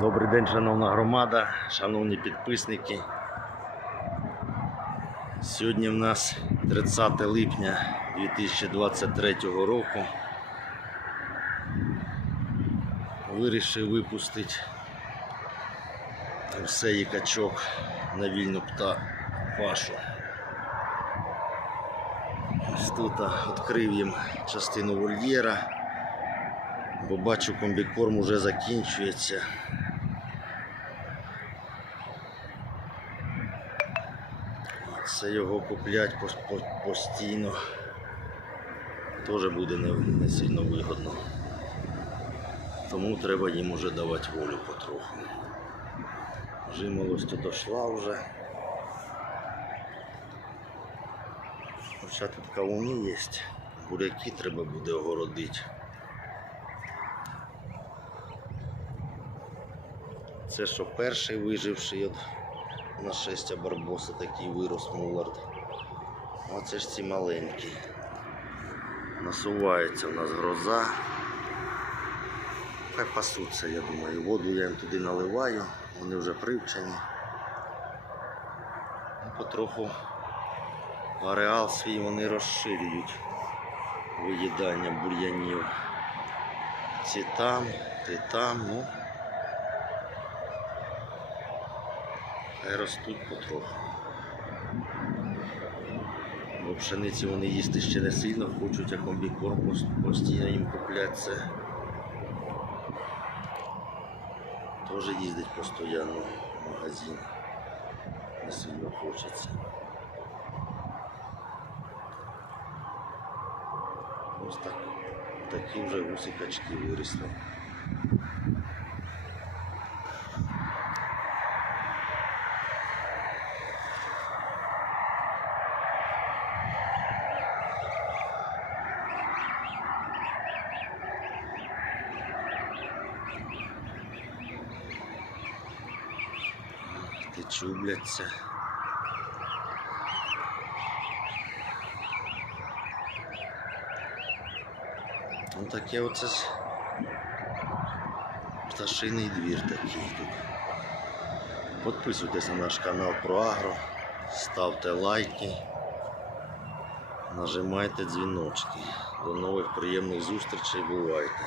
Добрий день, шановна громада, шановні підписники. Сьогодні в нас 30 липня 2023 року. Вирішив випустити все качок на вільну пта пашу. Ось тут відкрив їм частину вольєра, бо бачу комбікорм уже закінчується. Це його куплять пос- по- постійно. Теж буде не, не сильно вигодно. Тому треба їм уже давати волю потроху. Жимолость дошла вже. Хоча тут кавуни є, буряки треба буде огородити. Це що перший виживший на шестя барбоса такий вирос мулард. А це ж ці маленькі. Насувається в нас гроза. Хай пасуться, я думаю. Воду я їм туди наливаю, вони вже привчені. Ну, Потроху ареал свій вони розширюють виїдання бур'янів. Ці там, ти там, ну. Хай ростуть потроху. Бо пшениці вони їсти ще не сильно хочуть, а комбікорм постійно їм куплять це. Теж їздить постійно в магазин. Не сильно хочеться. Ось так. Такі вже гусі качки виросли. Чубляться. Ну таке оце пташиний двір такий тут. Підписуйтесь на наш канал про агро, ставте лайки, нажимайте дзвіночки. До нових приємних зустрічей, бувайте.